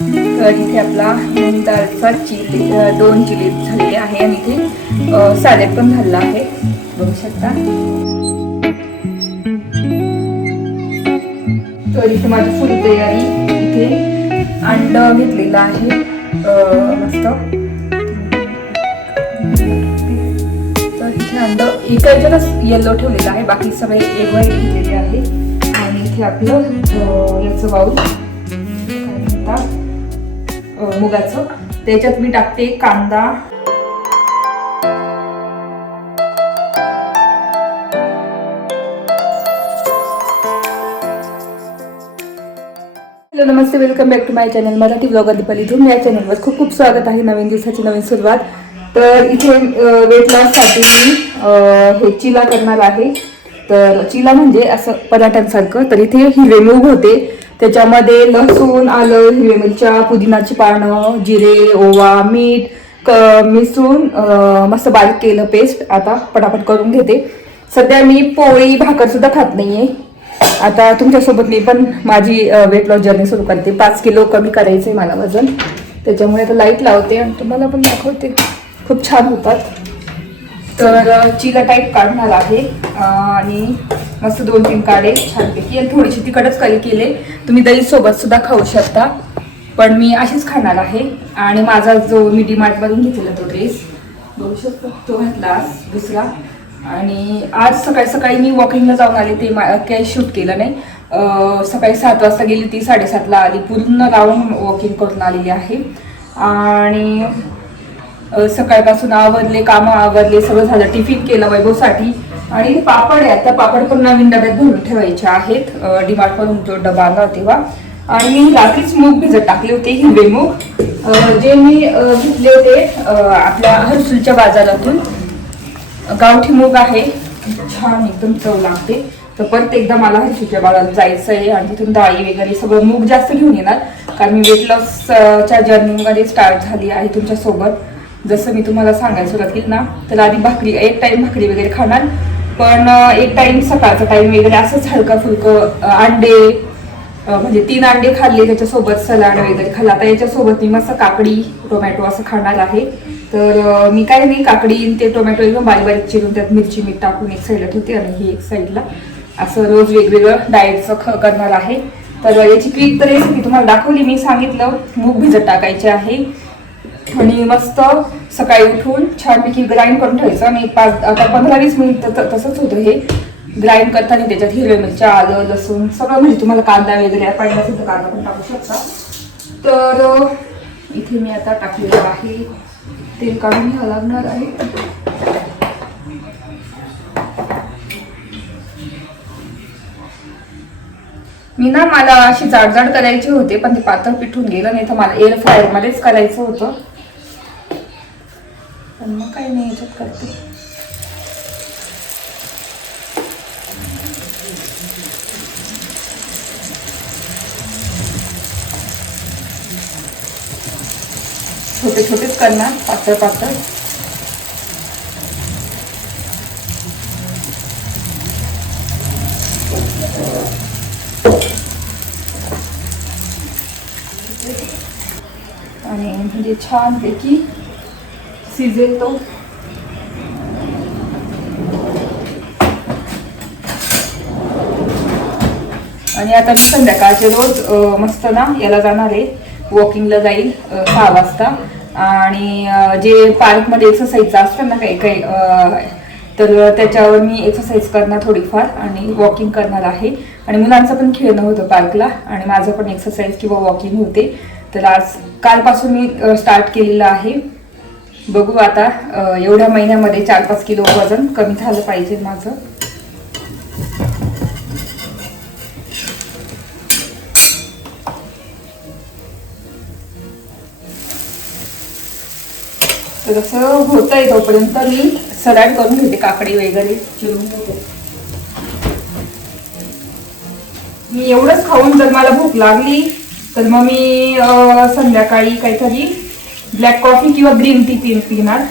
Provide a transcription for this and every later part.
तर इथे आपला मूग डाळचा चिली 2 चिली झालेले आहे आणि इथे सॅलेड पण झालेला आहे, बघू शकता. तर इथे माझी फुल तयारी. इथे अंड घेतलेलं आहे मस्त. तर इथे अंड एका याच्यातच येल्लो ठेवलेलं आहे, बाकी सगळे एग व्हाईट घेतलेले आहे. आणि इथे आपलं याचं बाऊल काय म्हणतात मुगाचं, त्याच्यात मी टाकते कांदा. हॅलो नमस्ते, welcome back to my channel Marathi blogger Deepali Dhoom. या चॅनलवर खूप खूप स्वागत आहे. नवीन दिवसाची नवीन सुरुवात. तर इथे वेट लॉससाठी मी हे चिला करणार आहे. तर चिला म्हणजे असं पराठ्यांसारखं. तर इथे हिरवे मूग होते, त्याच्यामध्ये लसूण, आलं, हिरव्या मिरच्या, पुदिनाची पानं, जिरे, ओवा, मीठ मिसळून मस्त बारीक केलं पेस्ट. आता पटापट करून घेते. सध्या मी पोळी भाकर सुद्धा खात नाहीये. आता तुमच्यासोबत मी पण माझी वेट लॉस जर्नी सुरू करते. 5 किलो कमी करायचंय मला वजन, त्याच्यामुळे आता लाईट लावते आणि तुम्हाला पण दाखवते. खूप छान होतात. तर चिला टाईप काढणार आहे आणि मस्त 2-3 काढे छानपैकी. आणि थोडीशी तिखटच करी केले. तुम्ही दही सोबत सुद्धा खाऊ शकता, पण मी अशीच खाणार आहे. आणि माझा जो मी डीमार्ट मधून घेतलेला तो ड्रेस बघू शकतो, तो घातला दुसरा. आणि आज सकाळी सकाळी मी वॉकिंगला जाऊन आले, ते काही शूट केलं नाही. सकाळी 7 वाजता गेली ती 7:30ला आली. पूर्ण राऊंड वॉकिंग करून आलेली आहे. आणि सकाळपासून आवरले, कामं आवरले, सगळं झालं. टिफिन केलं वैभवसाठी. आणि पापड आहे, आता पापड पण नवीन डब्यात भरून ठेवायचे आहेत. डीमार्ट मधून तो डबा आला तेव्हा. आणि मी रात्रीच मूग भिजत टाकले होते, हिरवे मूग जे मी घेतले होते आपल्या हर्सुलच्या बाजारातून. गावठी मूग आहे, छान एकदम चव लागते. तर परत एकदा मला हर्सुलच्या बाजारात जायचं आहे आणि तिथून डाळी वगैरे सगळं मूग जास्त घेऊन येणार, कारण मी वेट लॉसच्या जर्नीमध्ये स्टार्ट झाली आहे तुमच्यासोबत. जसं मी तुम्हाला सांगायला सुरुवात केली ना, तर आधी भाकरी, एक टाइम भाकरी वगैरे खाणार, पण एक टाइम सकाळचा टाइम वगैरे असंच हलका फुलकं. अंडे म्हणजे 3 अंडे खाल्ले, त्याच्यासोबत सलाड वगैरे खाल्ला. आता याच्यासोबत मी मस्त काकडी, टोमॅटो असं खाणार आहे. तर मी काय नाही, काकडी ते टोमॅटो एकदम बारीक बारीक चिरून त्यात मिरची मीठ टाकून एक साईडला ठेवते आणि ही एक साईडला. असं रोज वेगवेगळं डाएटचं करणार आहे. तर याची क्विक तर रेसिपी तुम्हाला दाखवली, मी सांगितलं मूग भिजत टाकायचे आहे आणि मस्त सकाळी उठून छानपैकी ग्राइंड करून ठेवायचं. आणि आता 15-20 मिनिट तसंच होतं हे ग्राइंड करताना. त्याच्यात हिरव्या मिरच्या, आलं, लसूण सगळं, म्हणजे तुम्हाला कांदा वगैरे पाहिजे असेल तर कांदा पण टाकू शकता. तर इथे मी आता टाकलेलं आहे, तेल काढून घ्यावं लागणार आहे. मी ना, मला अशी जाडजाड करायची होते, पण ते पातळ पिठून गेलं. नाही तर मला एअर फ्रायर मध्येच करायचं होतं, पण मग काही नाही, याच्यात करते. छोटे छोटेच करणार, पातळ पातळ. आणि म्हणजे छानपैकी शिजेल तो. आणि आता मी संध्याकाळचे रोज मस्त ना याला जाणार आहे, वॉकिंगला जाईल 6 वाजता. आणि जे पार्कमध्ये एक्सरसाइज असतं ना काही काही, तर त्याच्यावर मी एक्सरसाइज करणार थोडीफार आणि वॉकिंग करणार आहे. आणि मुलांचं पण खेळणं होतं पार्कला आणि माझं पण एक्सरसाइज किंवा वॉकिंग होते. तर आज कालपासून मी स्टार्ट केलेलं आहे. बघू आता एवढ्या महिन्यामध्ये 4-5 किलो वजन कमी झालं पाहिजे माझं. तर असं होतंय तोपर्यंत मी सलाड करून घेते, काकडी वगैरे चिरून घेते. मी एवढंच खाऊन जर मला भूक लागली तर मग मी संध्याकाळी काहीतरी ब्लॅक कॉफी किंवा ग्रीन टी पिणार.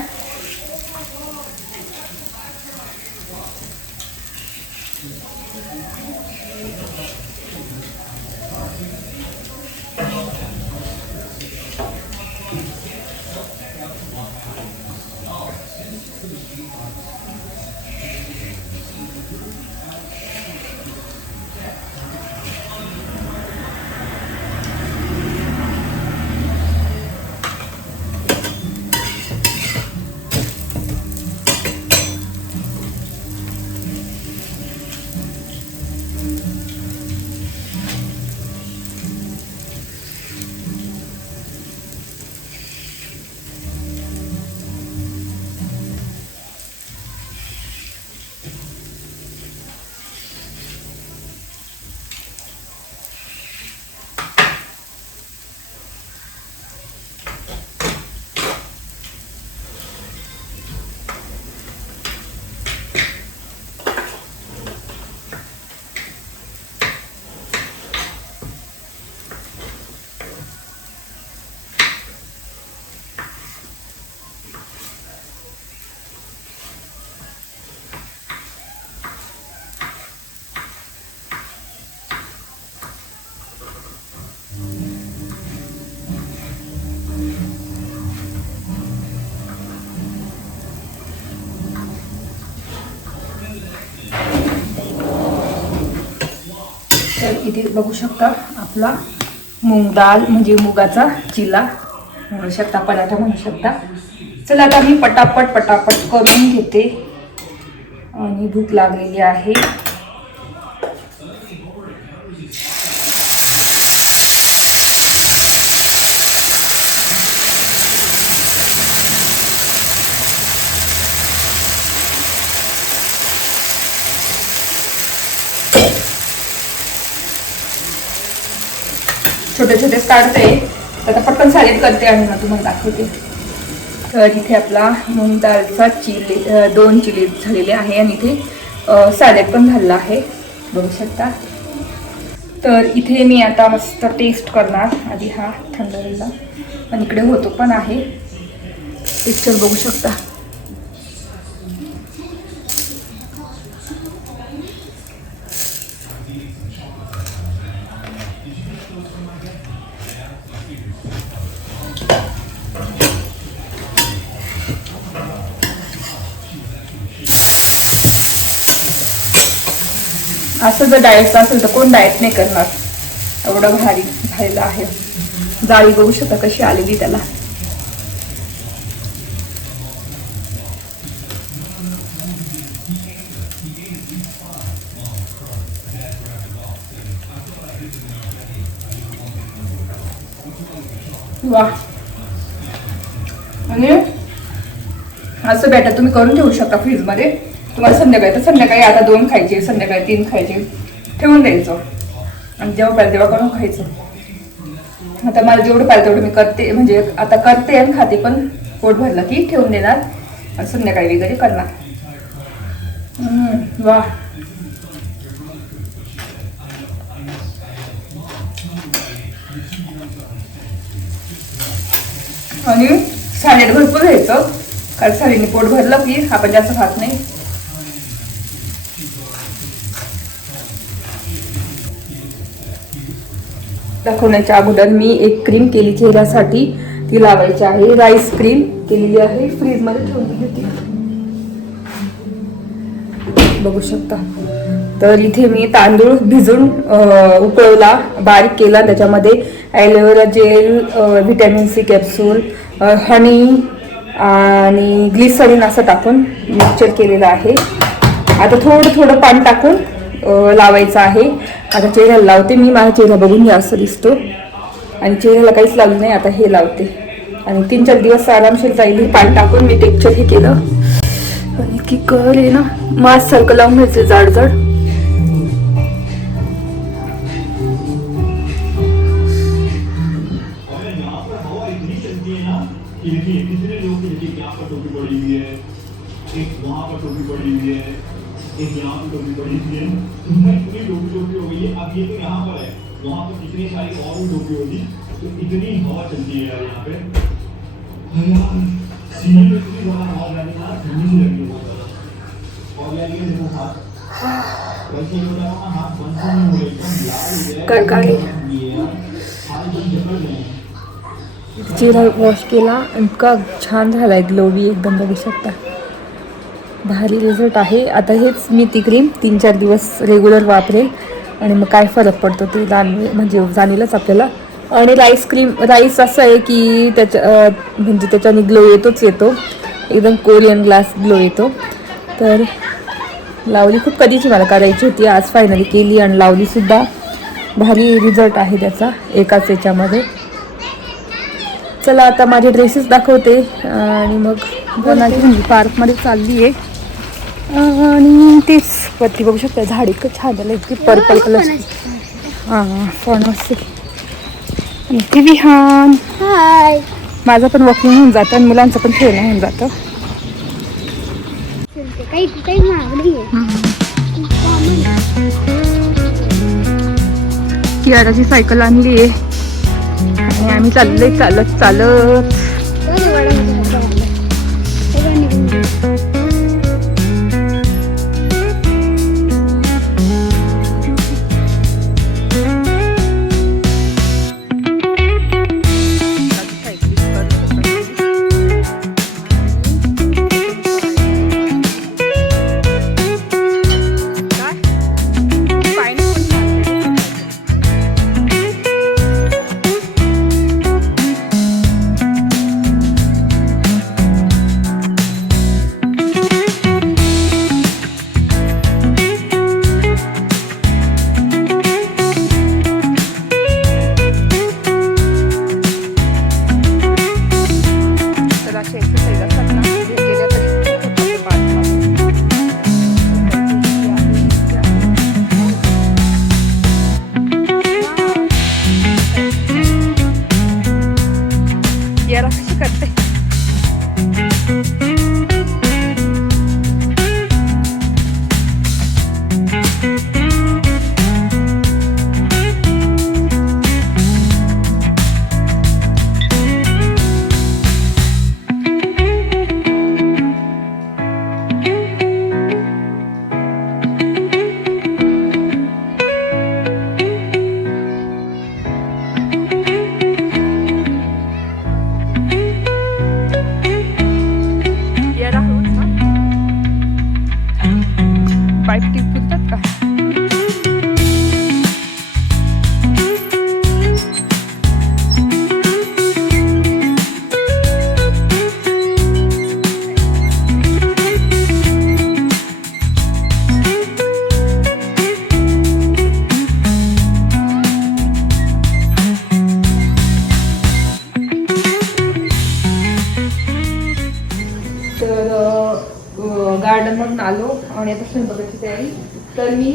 इथे बघू शकता आपला मूग डाळ म्हणजे मुगाचा चिला म्हणू शकता, पराठा म्हणू शकता. चला आता मी पटापट करून घेते आणि भूक लागलेली आहे. छोटे छोटेच काढते, आता पटकन सॅलेड करते आणि मग तुम्हाला दाखवते. तर इथे आपला मूग डाळचा चिली 2 चिली झालेले आहे आणि इथे सॅलेड पण झालेलं आहे बघू शकता. तर इथे मी आता मस्त टेस्ट करणार. आधी हा थंड झालेला आणि इकडे होतो पण आहे, टेक्स्चर बघू शकता. असं जर डाएटचं असेल तर कोण डाएट नाही करणार. एवढं भारी झालेलं आहे. जाळी बघू शकता कशी आलेली त्याला. वा. आणि असं बॅटर तुम्ही करून ठेवू शकता फ्रीजमध्ये. तुम्हाला संध्याकाळी तर संध्याकाळी आता 2 खायचे, संध्याकाळी 3 खायचे, ठेवून द्यायचं आणि जेव्हा पाहिजे तेव्हा करून खायचं. आता मला जेवढं पाहिजे तेवढं मी करते, म्हणजे आता करते आणि खाते, पण पोट भरलं की ठेवून देणार आणि संध्याकाळी वगैरे करणार. वा. आणि सॅलेड भरपूर घ्यायचं, कारण सॅलेडने पोट भरलं की आपण जास्त खात नाही. दाखवण्याच्या अगोदर मी एक क्रीम केली चेहऱ्यासाठी, ती लावायची आहे. राईस क्रीम केलेली आहे, फ्रीजमध्ये ठेवून दिली होती बघू शकता. तर इथे मी तांदूळ भिजून उकळवला, बारीक केला, त्याच्यामध्ये aloe vera gel, vitamin C capsule, honey आणि ग्लिसरीन असं टाकून मिक्सचर केलेलं आहे. आता थोडं पाणी टाकून लावायचं आहे. आता चेहऱ्याला लावते मी. माझा चेहरा बघून घ्या असं दिसतो आणि चेहऱ्याला काहीच लावलं नाही. आता हे लावते आणि 3-4 दिवस आरामशीर जाईल. हे पाणी टाकून मी टेक्स्चर हे केलं आणि की कर आहे ना, मास्क सारखं लावून घ्यायचं जाड. एक यहाँ पे टोपी पड़ी थी, इतनी टोपी हो गई है. अब ये तो यहाँ पर है, वहाँ पर कितनी सारी और भी टोपी होगी. तो इतनी हवा चलती है यार यहाँ पे. सीढ़ी में इतनी ज़्यादा हवा जाने का ठंडी सी लगी है. और यार ये देखो हाथ वैसे ही हो रहा है, हाथ बंद से नहीं हो रहे, एकदम लाल हो गया. करकाली हाथ एकदम जकड़ गए हैं. चेहरा वॉश केला, इतका छान झालाय, ग्लोवी एकदम बघू शकता. भारी रिझल्ट आहे. आता हेच मी ती क्रीम 3-4 दिवस रेग्युलर वापरेल आणि मग काय फरक पडतो ते जाणीलच आपल्याला. आणि राईस असं आहे की म्हणजे त्याच्याने ग्लो येतो, एकदम कोरियन ग्लास ग्लो येतो. तर लावली खूप कधीची मला करायची होती, आज फायनली केली आणि लावली सुद्धा. भारी रिझल्ट आहे त्याचा एकाच याच्यामध्ये. चला आता माझे ड्रेसेस दाखवते आणि मग म्हणजे पार्कमध्ये चालली आहे. आणि तेच वरती बघू शकता, झाड इतकं छान झालं, इतकी पर्पल कलर. फणस आणि ती विहान. माझं पण वॉकिंग होऊन जातं आणि मुलांचं पण खेळणं होऊन जातं. कियाराची सायकल आणली आहे आणि आम्ही चाललोय चालत. याला कशी करते. पाईप टीप फुलतात का. गार्डन मधून आलो आणि आता स्वयंपाकाची तयारी. तर मी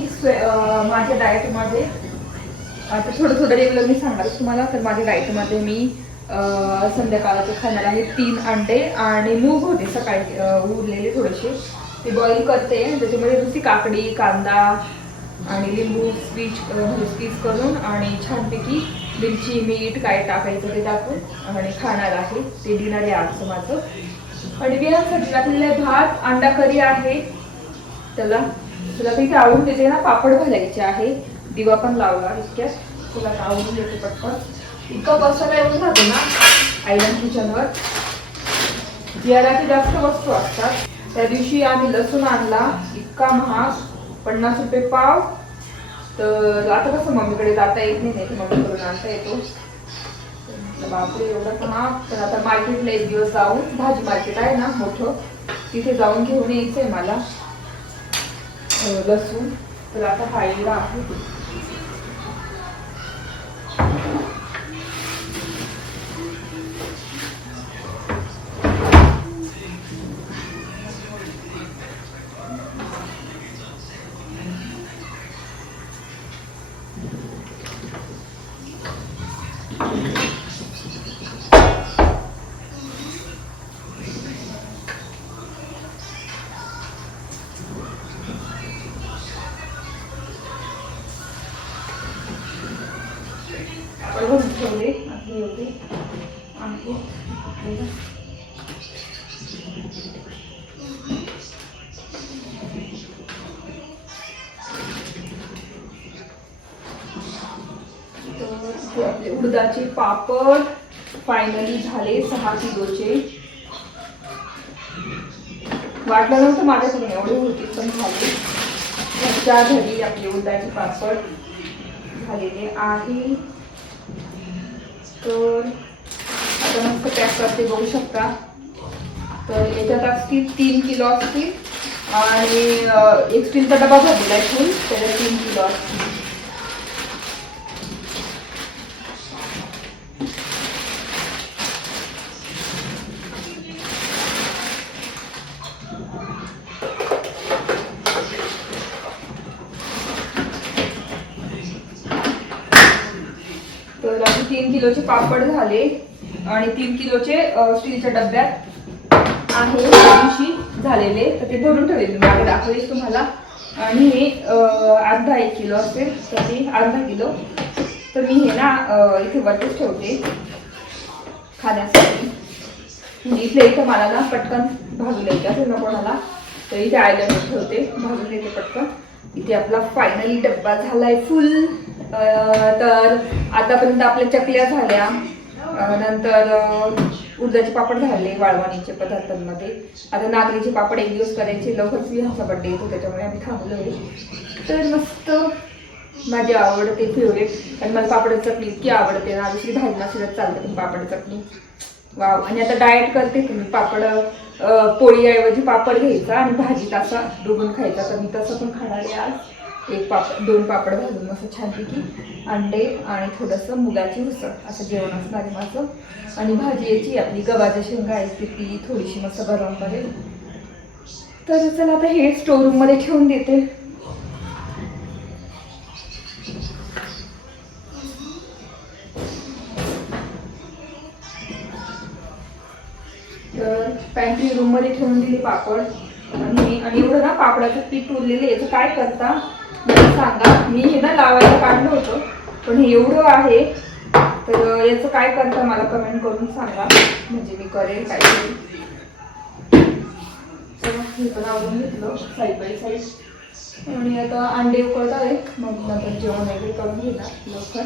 माझ्या डाएटमध्ये आता थोडं रेग्युलर मी सांगणार तुम्हाला. तर माझ्या डाएटमध्ये मी संध्याकाळचे खाणार आहे 3 अंडे आणि मूग होते सकाळी उरलेले थोडेसे, ते बॉईल करते. त्याच्यामध्ये नुसती काकडी, कांदा आणि लिंबू स्क्वीज करून आणि छानपैकी मिरची, मीठ काय टाकायचं ते टाकून आणि खाणार आहे. ते डिनर आहे आजचं माझं. आणि बियांसाठी टाकलेले भात, अंडा करी आहे. त्याला तिथे आवडून देते ना, पापड घालायचे आहे. दिवा पण लावला इतक्यात. तुला आवडून देते पटकन. इतकं बसायला येऊन जातो ना आयरन किचनवर. बियाराची जास्त वस्तू असतात. त्या दिवशी आम्ही लसूण आणला, इतका महाग, 50 रुपये पाव. तर आता कसं मम्मीकडे जाता येत नाही, मम्मीकडून आणता येतो. बापरे एवढा महाग. तर आता मार्केटला एक दिवस जाऊन, भाजी मार्केट आहे ना मोठं, तिथे जाऊन घेऊन यायचंय मला लसूण. तर आता खायला आहे. ठेवले होते आणि आपले उडदाचे पापड फायनली झाले 6 किलोचे. वाटलं नव्हतं माझ्याकडे एवढे होते, पण झाले. घरच्या घरी आपले उडदाचे पापड झालेले आहे. तर आता मस्त पॅक करते, बघू शकता. तर याच्यात असतील 3 किलो असतील आणि एक स्टीलचा डबा भरलेला आहे फुल, त्याला 3 किलो असतील. तर असे 3 किलोचे पापड झाले आणि 3 किलोचे स्टीलच्या डब्यात आहे त्या दिवशी झालेले. तर ते भरून ठेवलेले मागे दाखवले तुम्हाला. आणि हे अर्धा 1 किलो असेल, तर ते अर्धा किलो. तर मी हे ना इथे वरतीच ठेवते खाण्यासाठी. इथले इथं मला ना पटकन भाजून द्यायचं असेल ना कोणाला, तर इथे आयलंड ठेवते, भाजून देते पटकन. इथे आपला फायनली डब्बा झालाय फुल. तर आतापर्यंत आपल्या चकल्या झाल्या, नंतर उडदाचे पापड झाले वाळवणीचे पदार्थांमध्ये. आता नागलीचे पापड एक दिवस करायचे, लवकरच विहाचा बड्डे येतो त्याच्यामुळे आम्ही थांबलोय. तर मस्त माझी आवडते फेवरेट. आणि मला पापडाची चटणी इतकी आवडते ना, दुसरी भाजी नसेलच चालते पण पापड चटणी वाव. आणि आता डाएट करते तुम्ही, पापड पोळीऐवजी पापड घ्यायचा आणि भाजीत असा डुबून खायचा. तर मी तसं पण खाणार आहे आज. 2 पापड घालून मस्त छानपैकी, अंडे आणि थोडंसं मुगाची उसळ असं जेवण असणार आहे माझं. आणि भाजी याची आपली गव्हाच्या शेंगा आहे ती थोडीशी मस्त गरम करेल. तर चला आता हे स्टोर रूम मध्ये ठेवून देते. पॅन्ट्री रूम मध्ये ठेवून दिली पापड आणि एवढं ना पापडाचं पीठ उरलेलं याचं काय करता मला सांगा. मी हे ना लावायला काढलं होतं पण हे एवढं आहे तर याचं काय करता मला कमेंट करून सांगा म्हणजे मी करेल काहीतरी. हे पण आवडून घेतलं साईड बाय साईड आणि आता अंडे उकळत आहे मग नंतर जेवण वगैरे करून घेणार लवकर.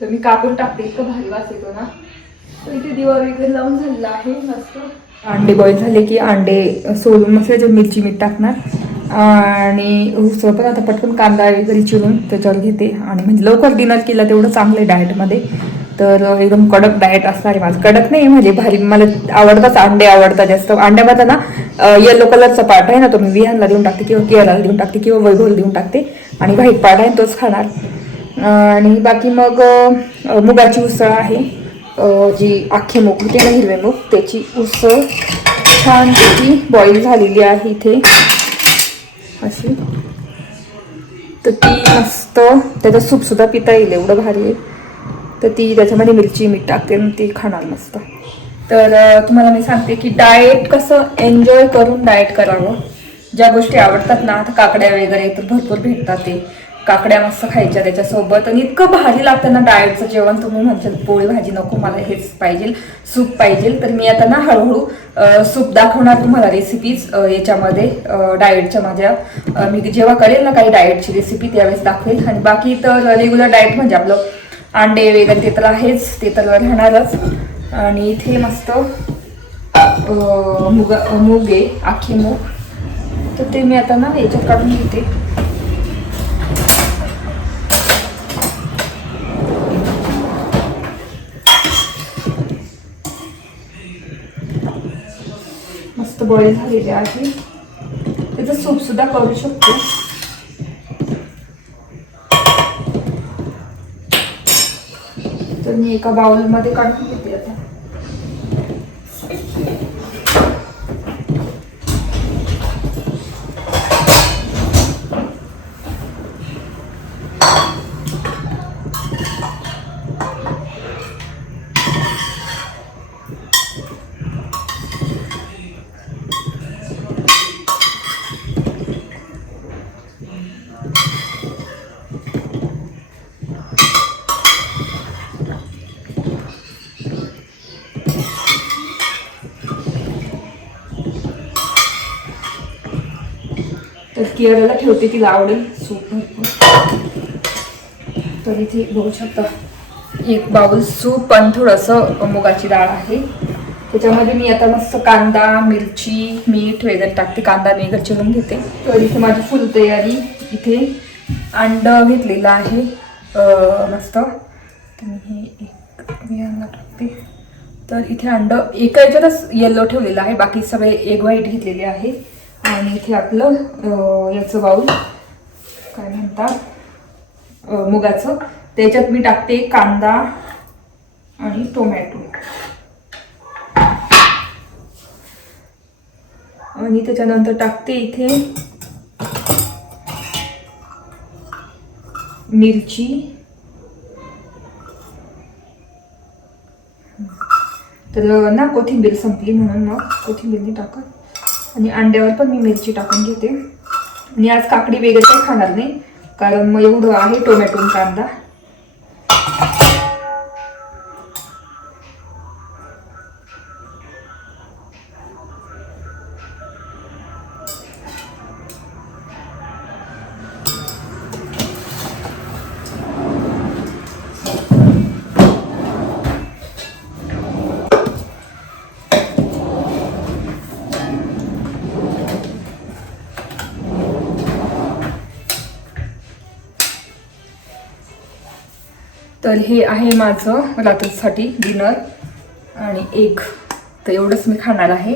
तर मी कापून टाकते इतकं भारी वास येतो ना. तर इथे दिवा वगैरे लावून झालेला आहे मस्त. अंडे बॉईल झाले की अंडे सोलून मस्त त्याच्यात मिरची मीठ टाकणार आणि उसळ पण आता पटकन कांदा वगैरे चिरून त्याच्यावर घेते आणि म्हणजे लवकर डिनर केलं तेवढं चांगलं आहे डाएटमध्ये. तर एकदम कडक डाएट असणार आहे माझं. कडक नाही म्हणजे भारी मला आवडतात अंडे आवडतात जास्त. अंड्यामध्ये ना येलो कलरचा पार्ट आहे ना तो मी विहानला देऊन टाकते किंवा केळाला देऊन टाकते किंवा वैभवला देऊन टाकते आणि व्हाईट पार्ट आहे तोच खाणार. आणि बाकी मग मुगाची उसळ आहे जी अख्खे मूग होते ना हिरवे मूग त्याची उसळ छानपैकी बॉईल झालेली आहे इथे अशी. तर ती मस्त त्याचं सूपसुद्धा पिता येईल एवढं भारी आहे. तर ती त्याच्यामध्ये मिरची मीठ टाकते आणि ती खाणार मस्त. तर तुम्हाला मी सांगते की डाएट कसं एन्जॉय करून डाएट करावं. ज्या गोष्टी आवडतात ना आता काकड्या वगैरे तर भरपूर भेटतात ते काकड्या मस्त खायच्या त्याच्यासोबत आणि इतकं भारी लागतं ना डाएटचं जेवण. तुम्ही म्हणशाल पोळी भाजी नको मला हेच पाहिजे सूप पाहिजे. तर मी आता ना हळूहळू सूप दाखवणार तुम्हाला रेसिपीज याच्यामध्ये डाएटच्या माझ्या. मी जेव्हा करेल ना काही डाएटची रेसिपी त्यावेळेस दाखवेल. आणि बाकी तर रेग्युलर डाएट म्हणजे आपलं अंडे वगैरे ते तर आहेच ते तर राहणारच. आणि इथे मस्त मूग आहे अख्खे मूग तर ते मी आता ना याच्यात काढून घेते. मस्त बॉईल झालेले आहे. त्याचं सूप सुद्धा करू शकतो. तर मी एका बाउलमध्ये काढून घेते आता. तर कियाराला ठेवते तिला आवडेल सूप भरपूर. तर इथे बघू शकता एक बाउल सूप आणि थोडंसं मुगाची डाळ आहे. त्याच्यामध्ये मी आता मस्त कांदा मिरची मीठ वगैरे टाकते. कांदा मी वगैरे चिरून घेते. तर इथे माझी फुल तयारी. इथे अंड घेतलेलं आहे मस्त. तर मी हे एक बियांना टाकते. तर इथे अंड एका याच्यातच येल्लो ठेवलेलं आहे बाकी सगळे एग व्हाईट घेतलेले आहे. आणि इथे आपलं याचं बाउल काय म्हणतात मुगाचं त्याच्यात मी टाकते कांदा आणि टोमॅटो आणि त्याच्यानंतर टाकते इथे मिरची तर ना कोथिंबीर संपली म्हणून मग कोथिंबीर टाकत. आणि अंड्यावर पण मी मिरची टाकून घेते. आणि आज काकडी वगैरे काही खाणार नाही कारण मग एवढं आहे टोमॅटो कांदा. तर हे आहे माझं रात्रीसाठी डिनर आणि एग. तर एवढंच मी खाणार आहे.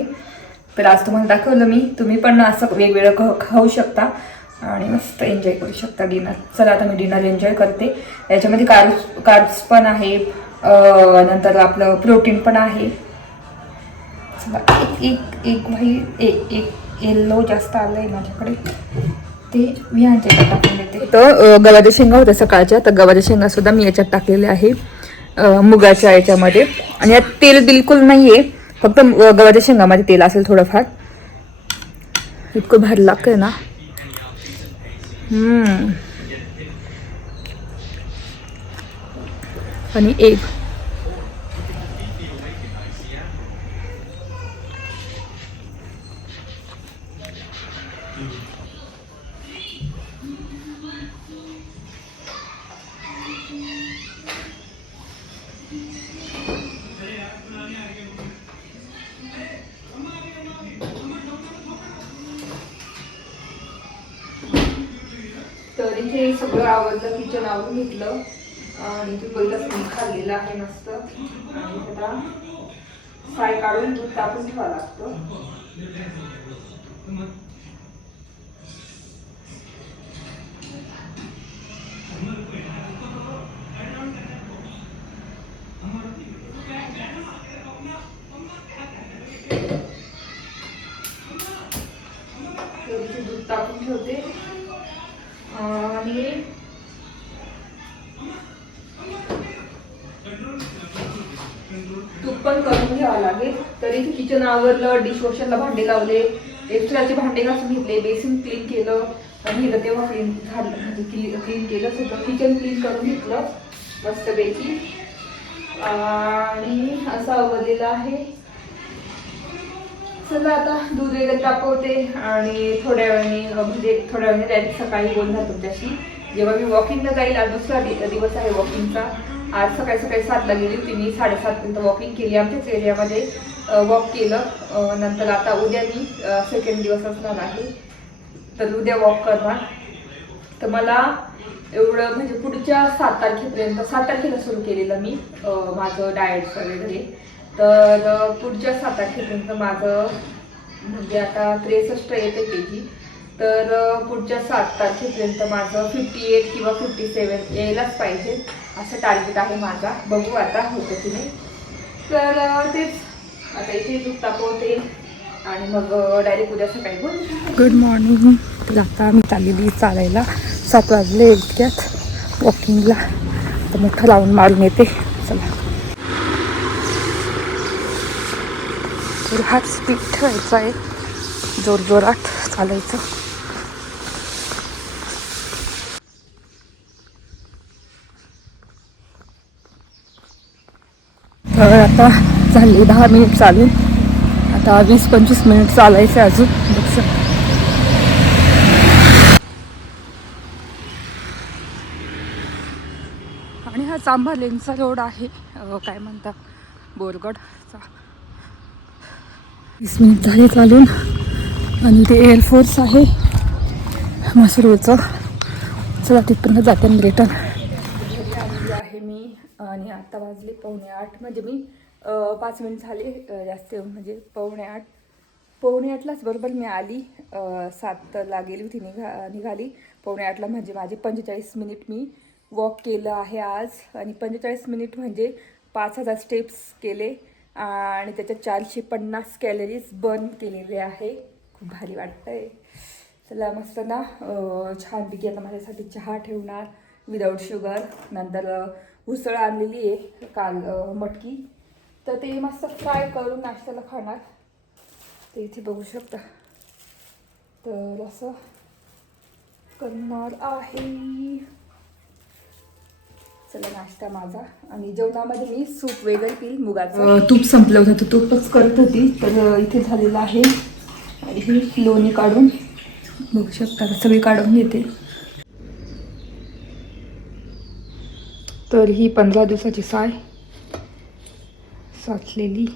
तर आज तुम्हाला दाखवलं मी, तुम्ही पण असं वेगवेगळं खाऊ शकता आणि मस्त एन्जॉय करू शकता डिनर. चला आता मी डिनर एन्जॉय करते. याच्यामध्ये कार्ब्स पण आहे, नंतर आपलं प्रोटीन पण आहे. चला एक भाई एक येल्लो जास्त आलं आहे माझ्याकडे, ते मी ह्यांच्यात टाकून देते. तर गव्हाच्या शेंगा होत्या सकाळच्या, तर गव्हाच्या शेंगा सुद्धा मी याच्यात टाकलेल्या आहे मुगाच्या याच्यामध्ये. आणि यात तेल बिलकुल नाही आहे, फक्त गव्हाच्या शेंगामध्ये तेल असेल थोडंफार. इतकं भारी लागतंय ना. आणि एग तर इथे सगळं आवडलं, किचन आवरून घेतलं आणि ते पहिलं मी खाल्लेलं आहे मस्त. आणि आता फ्राय काढून दूध टाकून ठेवावं लागतं. इथे दूध टाकून ठेवते आणि तूप पण करून घ्यावं लागेल. तर इथे किचन आवरलं, डिशवॉशरला भांडे लावले, एक्स्ट्राचे भांडे घासून घेतले, बेसिन क्लीन केलं आणि इथं तेव्हा क्लीन झालं, म्हणजे क्लीन केलं सगळं. किचन क्लीन करून घेतलं मस्तपैकी आणि असं आवरलेलं आहे. चला आता दूध वगैरे तापवते आणि थोड्या वेळाने डायरेक्ट सकाळी बोलणार तुमच्याशी. जेव्हा मी वॉकिंगला जाईल, आज दुसरा दिवस आहे वॉकिंगचा. आज सकाळी 7ला गेली होती मी, 7:30पर्यंत वॉकिंग केली, आमच्याच एरियामध्ये वॉक केलं. नंतर आता उद्या मी सेकंड दिवस असणार आहे, तर उद्या वॉक करणार. तर मला एवढं म्हणजे पुढच्या 7 तारखेला सुरू केलेलं मी माझं डाएट वगैरे. तर पुढच्या 7 तारखेपर्यंत माझं म्हणजे आता 63 येते kg. तर पुढच्या 7 तारखेपर्यंत माझं 58 किंवा 57 यायलाच पाहिजे असं टार्गेट आहे माझा. बघू आता होतं की नाही. तर तेच आता इथे दूध तापवते आणि मग डायरेक्ट उद्या सकाळी बोलू. Good morning. तर आता मी चाललेली चालायला, 7 वाजले इतक्यात वॉकिंगला. तर मोठं लावून मारून येते. चला, तर हाच स्पीड ठेवायचा आहे, जोरजोरात चालायचं. तर आता झाले 10 मिनिट चालून, आता 20-25 मिनिट चालायचं अजून. आणि हा चांभारलेनचा रोड आहे, काय म्हणतात बोरगडचा. 20 मिनिट झाले चालून. आणि ते एअरफोर्स आहे मसरूळचं. चला तिथपर्यंत जाते आणि रिटर्न आहे मी. आणि आता वाजले 7:45, म्हणजे मी 5 मिनिट झाले जास्त, म्हणजे 7:45लाच बरोबर मी आली. 7ला गेली होती, निघाली 7:45ला. म्हणजे माझे 45 मिनिट मी वॉक केलं आहे आज. आणि 45 मिनिट म्हणजे 5000 स्टेप्स केले आणि त्याच्यात 450 कॅलरीज बर्न केलेले आहे. खूप भारी वाटतंय. चला मस्त ना, छानपैकी आता माझ्यासाठी चहा ठेवणार विदाऊट शुगर. नंतर उसळ आणलेली आहे काल मटकी, तर ते मस्त फ्राय करून नाश्त्याला खाणार. ते इथे बघू शकता. तर असं करणार आहे. चला नाश्ता माझा. आणि जेवणामध्ये मी सूप वगैरे पिल मुगाचं. तूप संपलं होतं तर तूपच करत होती. तर इथे झालेलं आहे. ही लोणी काढून बघू शकता, सगळी काढून घेते. तर ही 15 दिवसाची साय साचलेली.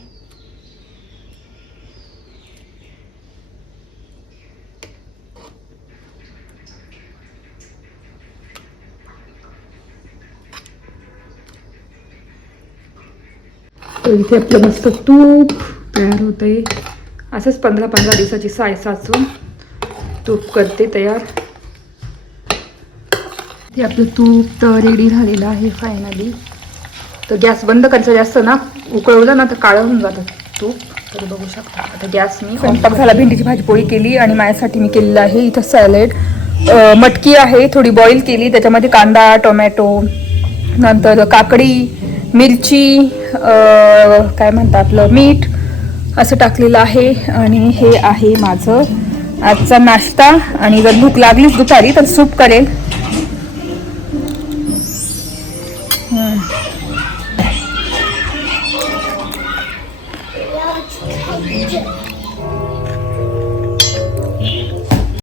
तर इथे आपलं मस्त तूप तयार होतंय. असंच 15-15 दिवसाची साय साचून तूप करते तयार. ते आपलं तूप तर रेडी झालेलं आहे फायनली. तर गॅस बंद करायचा, जास्त ना उकळवलं ना तर काळं होऊन जातं तूप. तर बघू शकता आता गॅस मी स्वयंपाक झाला. भेंडीची भाजी पोळी केली आणि माझ्यासाठी मी केलेलं आहे इथं सॅलेड. मटकी आहे थोडी बॉईल केली, त्याच्यामध्ये कांदा, टोमॅटो, नंतर काकडी, मिरची, काय म्हणतात आपलं मीठ असं टाकलेलं आहे. आणि हे आहे माझं आजचा नाश्ता. आणि जर भूक लागलीच दुपारी तर सूप करेल.